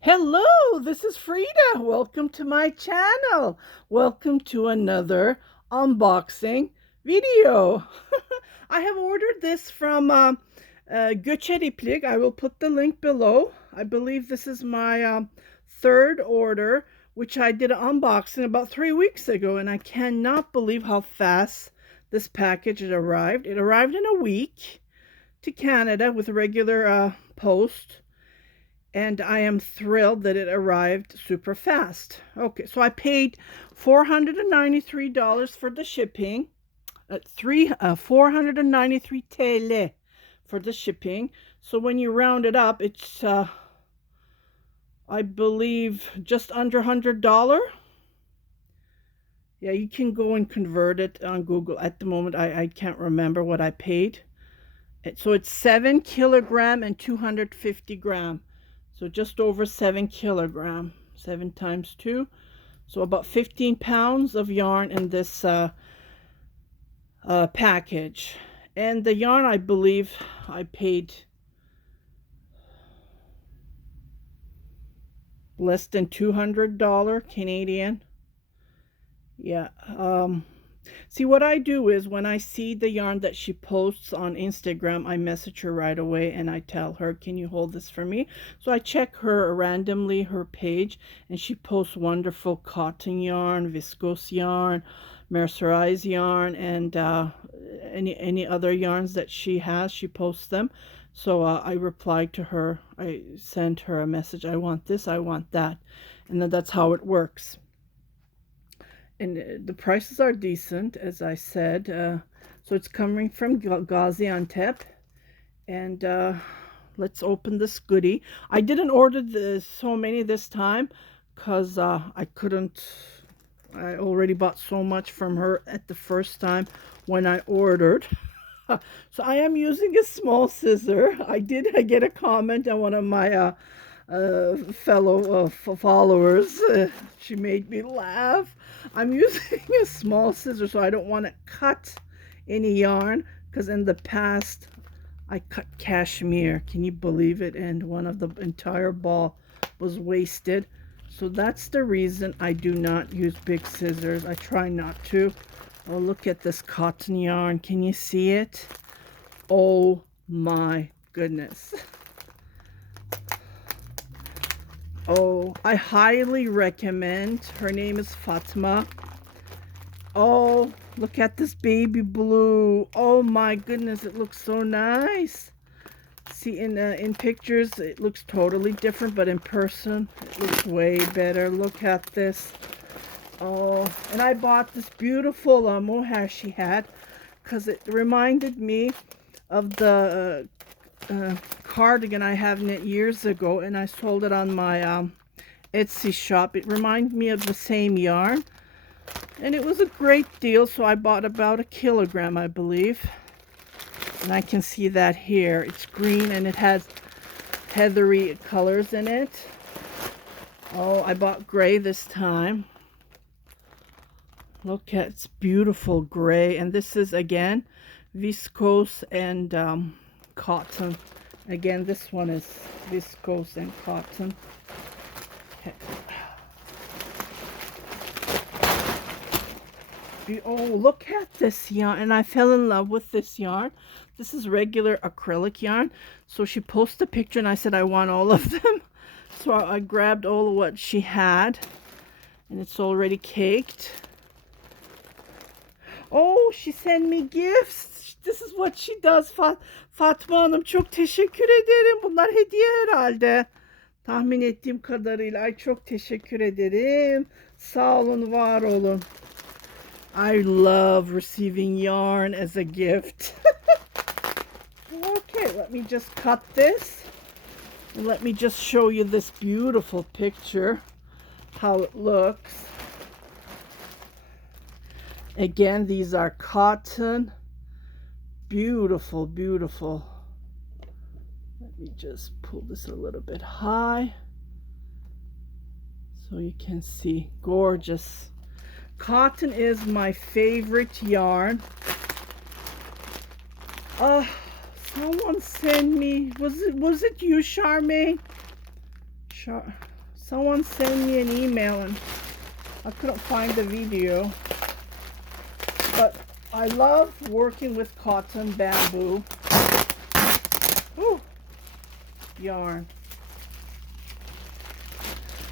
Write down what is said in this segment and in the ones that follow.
Hello, this is Frida. Welcome to my channel. Welcome to another unboxing video. I have ordered this from goceriplik. I will put the link below. I believe this is my third order, which I did an unboxing about 3 weeks ago, and I cannot believe how fast this package had arrived. It arrived in a week to Canada with regular post. And I am thrilled that it arrived super fast. Okay, so I paid $493 for the shipping. 493 TL for the shipping. So when you round it up, it's I believe just under $100. Yeah, you can go and convert it on Google. At the moment, I can't remember what I paid. So it's 7 kilogram and 250 gram. So just over 7 kilogram, 7 times 2. So about 15 pounds of yarn in this package. And the yarn, I believe I paid less than $200 Canadian. Yeah. See, what I do is when I see the yarn that she posts on Instagram, I message her right away and I tell her, can you hold this for me? So I check her randomly, her page, and she posts wonderful cotton yarn, viscose yarn, mercerized yarn, and any other yarns that she has, she posts them. So I replied to her, I sent her a message, I want this, I want that. And then that's how it works. And the prices are decent, as I said. So it's coming from Gaziantep. And let's open this goodie. I didn't order so many this time because I couldn't. I already bought so much from her at the first time when I ordered. So I am using a small scissor. I get a comment on one of my fellow followers. She made me laugh. I'm using a small scissor so I don't want to cut any yarn, because in the past I cut cashmere. Can you believe it? And one of the entire ball was wasted. So that's the reason I do not use big scissors. I try not to. Oh, look at this cotton yarn. Can you see it? Oh my goodness. Oh, I highly recommend. Her name is Fatma. Oh, look at this baby blue. Oh my goodness, it looks so nice. See, in pictures, it looks totally different, but in person, it looks way better. Look at this. Oh, and I bought this beautiful mohair she had because it reminded me of the cardigan I have knit years ago, and I sold it on my Etsy shop. It reminded me of the same yarn, and it was a great deal, so I bought about 1 kilogram, I believe. And I can see that here. It's green and it has heathery colors in it. Oh, I bought gray this time. Look at, it's beautiful gray, and this is again viscose and cotton. Again, this one is viscose and cotton. Okay. Oh, look at this yarn, and I fell in love with this yarn. This is regular acrylic yarn. So she posted a picture and I said I want all of them. So I grabbed all of what she had, and it's already caked. Oh, she sent me gifts. This is what she does. Fatma Hanım, çok teşekkür ederim. Bunlar hediye herhalde. Tahmin ettiğim kadarıyla. Ay, çok teşekkür ederim. Sağ olun, var olun. I love receiving yarn as a gift. Okay, let me just cut this. And let me just show you this beautiful picture. How it looks. Again, these are cotton. Beautiful, beautiful. Let me just pull this a little bit high so you can see. Gorgeous. Cotton is my favorite yarn. Someone sent me, was it you, Charmaine? Someone sent me an email and I couldn't find the video. But I love working with cotton bamboo. Ooh, yarn.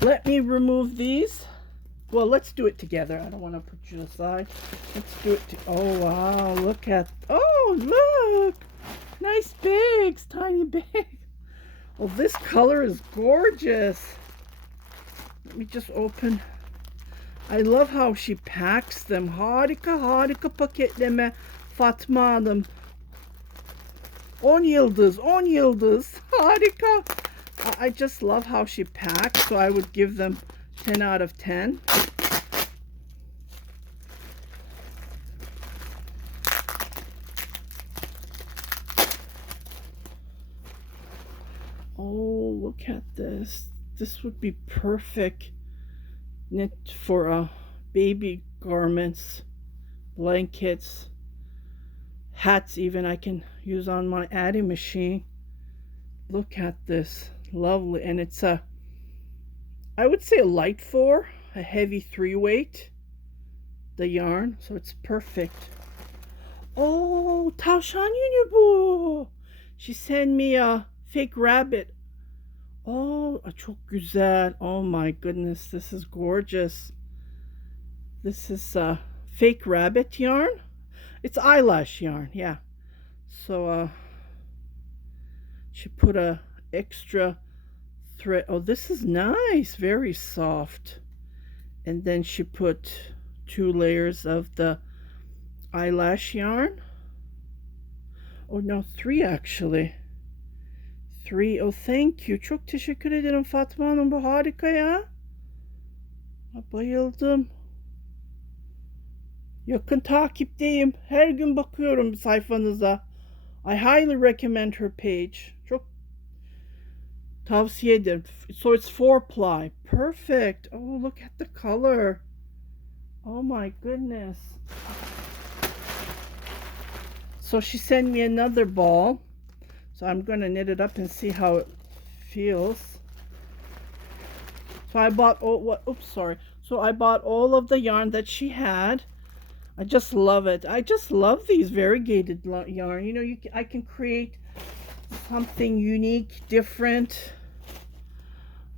Let me remove these. Well, let's do it together. I don't want to put you aside. Let's do it. Oh, wow. Look at. Oh, look. Nice bags. Tiny bags. Oh, this color is gorgeous. Let me just open. I love how she packs them. Harika harika paketleme Fatma Hanım. 10 yıldız, 10 yıldız. Harika. I just love how she packs, so I would give them 10 out of 10. Oh, look at this. This would be perfect knit for baby garments, blankets, hats even I can use on my Addy machine. Look at this. Lovely. And it's I would say a light 4, a heavy 3 weight, the yarn, so it's perfect. Oh, tavşan yünü bu. She sent me a fake rabbit. Oh, çok güzel. Oh my goodness, this is gorgeous. This is fake rabbit yarn. It's eyelash yarn, yeah. So she put a extra thread. Oh, this is nice, very soft. And then she put 2 layers of the eyelash yarn. Oh no, 3 actually. 3. Oh, thank you. Çok teşekkür ederim Fatma Hanım. Bu harika ya. Bayıldım. Yakın takipteyim. Her gün bakıyorum sayfanıza. I highly recommend her page. Çok tavsiye ederim. So it's 4 ply. Perfect. Oh, look at the color. Oh my goodness. So she sent me another ball. So I'm going to knit it up and see how it feels. So I bought So I bought all of the yarn that she had. I just love it. I just love these variegated yarn. You know, I can create something unique, different.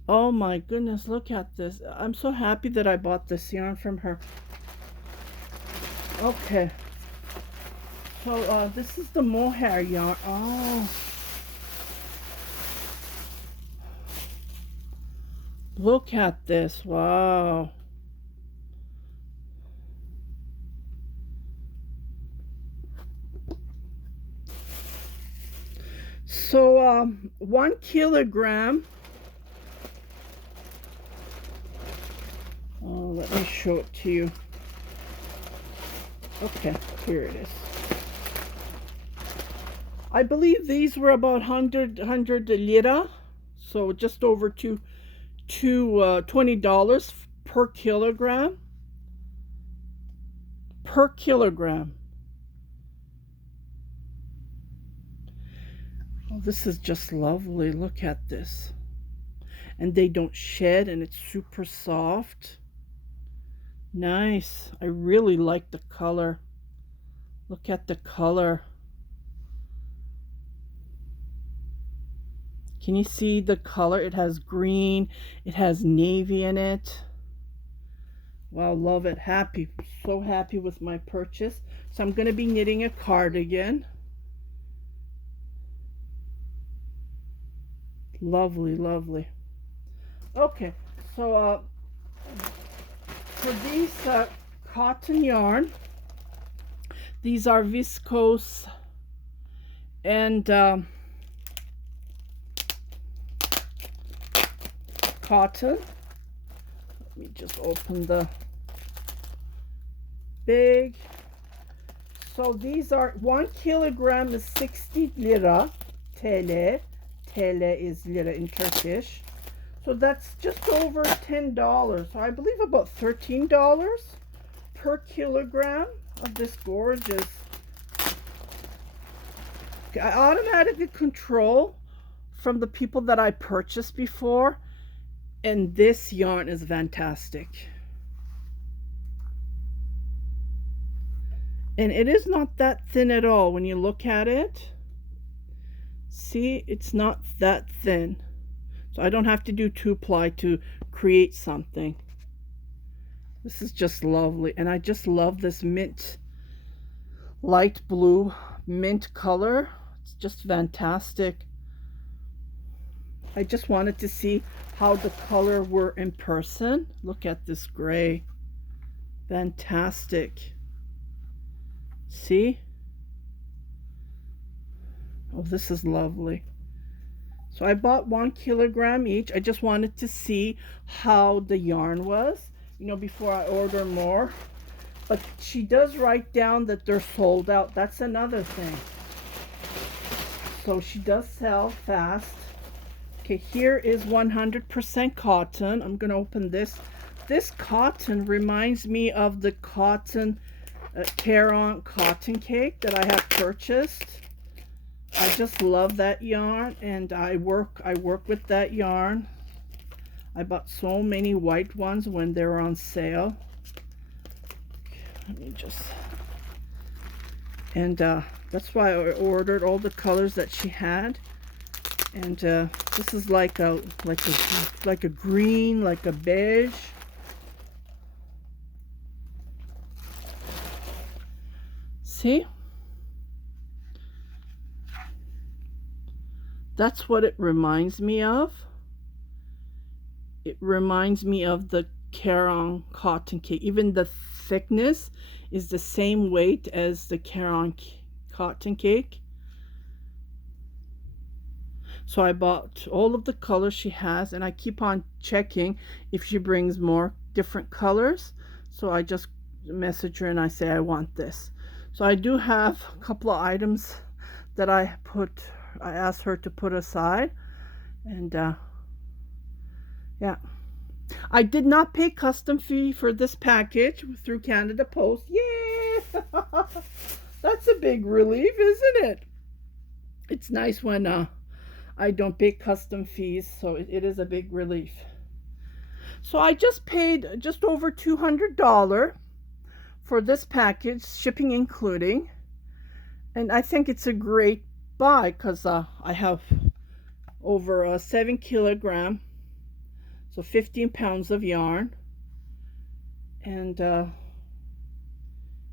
Oh my goodness, look at this. I'm so happy that I bought this yarn from her. Okay. So this is the mohair yarn. Oh. Look at this. Wow. So 1 kilogram. Oh, let me show it to you. Okay, here it is. I believe these were about 100 lira, so just over $20 per kilogram. Per kilogram. Oh, this is just lovely. Look at this. And they don't shed, and it's super soft. Nice. I really like the color. Look at the color. Can you see the color? It has green. It has navy in it. Wow, love it. Happy. So happy with my purchase. So I'm going to be knitting a cardigan. Lovely, lovely. Okay, so for these cotton yarn, these are viscose and cotton. Let me just open the bag. So these are 1 kilogram is 60 lira TL. TL is lira in Turkish. So that's just over $10. So I believe about $13 per kilogram of this gorgeous. I automatically control from the people that I purchased before, And this yarn is fantastic. And it is not that thin at all when you look at it. See, it's not that thin. So I don't have to do 2-ply to create something. This is just lovely. And I just love this mint, light blue mint color. It's just fantastic. I just wanted to see how the color were in person. Look at this gray. Fantastic. See? Oh, this is lovely. So I bought 1 kilogram each. I just wanted to see how the yarn was, you know, before I order more. But she does write down that they're sold out. That's another thing. So she does sell fast. Okay, here is 100% cotton. I'm going to open this. This cotton reminds me of the cotton Caron cotton cake that I have purchased. I just love that yarn, and I work with that yarn. I bought so many white ones when they were on sale. Let me just, and that's why I ordered all the colors that she had. And this is like a green, like a beige. See? That's what it reminds me of. It reminds me of the Caron cotton cake. Even the thickness is the same weight as the Caron cotton cake. So I bought all of the colors she has, and I keep on checking if she brings more different colors. So I just message her and I say I want this. So I do have a couple of items that I asked her to put aside. And yeah, I did not pay custom fee for this package through Canada Post. Yeah. That's a big relief, isn't it? It's nice when I don't pay custom fees, so it is a big relief. So I just paid just over $200 for this package, shipping including. And I think it's a great buy because I have over 7 kilogram, so 15 pounds of yarn. And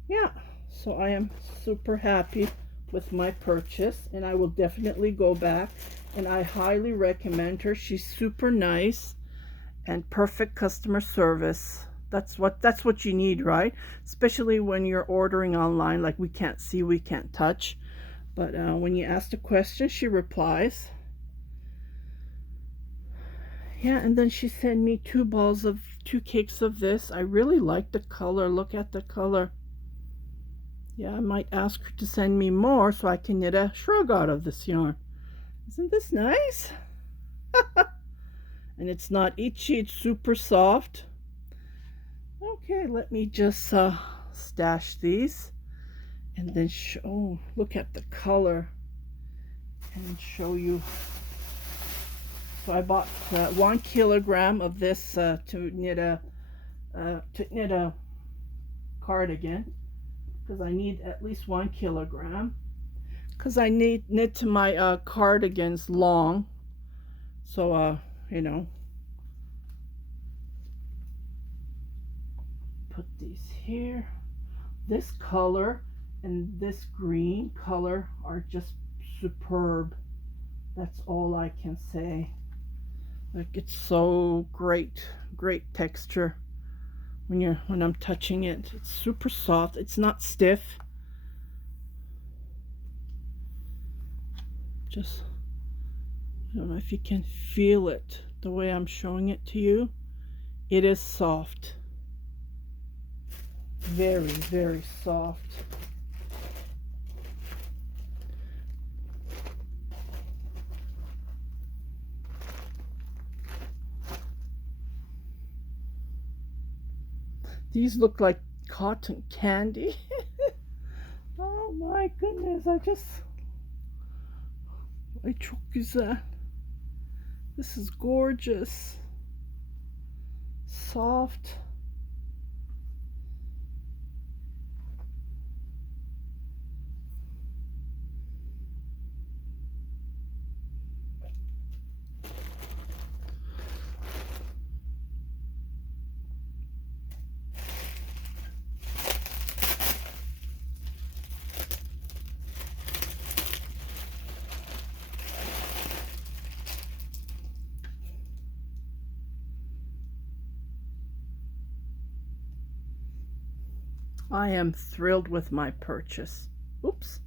yeah, so I am super happy with my purchase, and I will definitely go back, and I highly recommend her. She's super nice and perfect customer service. That's what you need, right? Especially when you're ordering online, like we can't see, we can't touch. But when you ask a question, she replies. Yeah, and then she sent me 2 cakes of this. I really like the color. Look at the color. Yeah, I might ask her to send me more so I can knit a shrug out of this yarn. Isn't this nice? And it's not itchy, it's super soft. Okay, let me just stash these and then show, look at the color and show you. So I bought 1 kilogram of this to knit a cardigan, because I need at least 1 kilogram, because I knit to my cardigans long. So you know, put these here. This color and this green color are just superb. That's all I can say. Like, it's so great texture when I'm touching it. It's super soft. It's not stiff. Just, I don't know if you can feel it the way I'm showing it to you. It is soft. Very, very soft. These look like cotton candy. Oh my goodness, ay çok güzel. This is gorgeous. soft. I am thrilled with my purchase. Oops,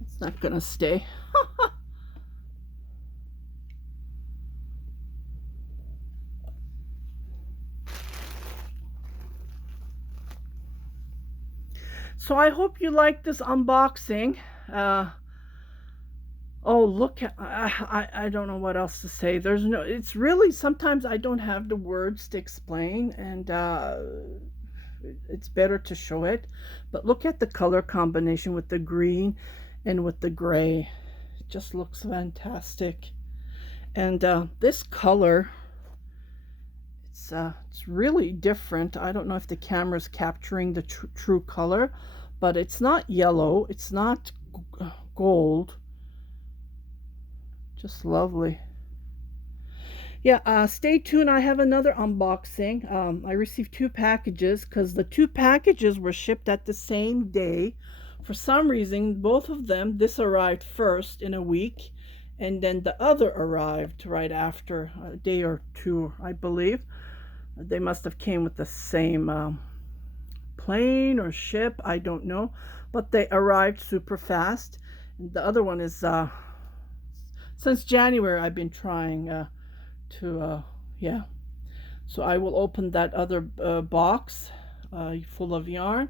it's not gonna stay. So I hope you like this unboxing. Oh, look at, I don't know what else to say. There's no, it's really, sometimes I don't have the words to explain, and it's better to show it. But look at the color combination with the green and with the gray. It just looks fantastic. And this color, it's really different. I don't know if the camera is capturing the true color, but it's not yellow, it's not gold. Just lovely. Yeah, stay tuned. I have another unboxing. I received 2 packages because the 2 packages were shipped at the same day. For some reason, both of them, this arrived first in a week, and then the other arrived right after, a day or 2, I believe. They must have came with the same plane or ship, I don't know, but they arrived super fast. And the other one is since January I've been trying yeah, so I will open that other box full of yarn.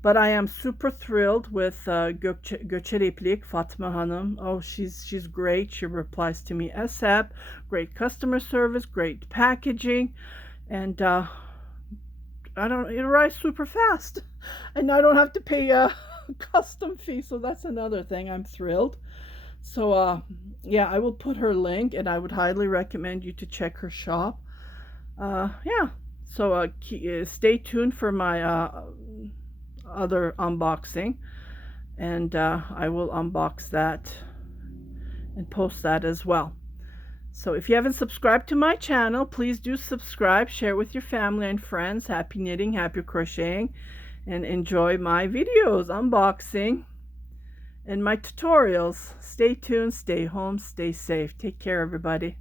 But I am super thrilled with goceriplik, Fatma Hanım. Oh, she's great. She replies to me ASAP. Great customer service, great packaging, and it arrives super fast, and I don't have to pay a custom fee. So that's another thing. I'm thrilled. So yeah, I will put her link, and I would highly recommend you to check her shop. Yeah, so stay tuned for my other unboxing, and I will unbox that and post that as well. So if you haven't subscribed to my channel, please do subscribe, share with your family and friends. Happy knitting, happy crocheting, and enjoy my videos, unboxing, and my tutorials. Stay tuned, stay home, stay safe. Take care, everybody.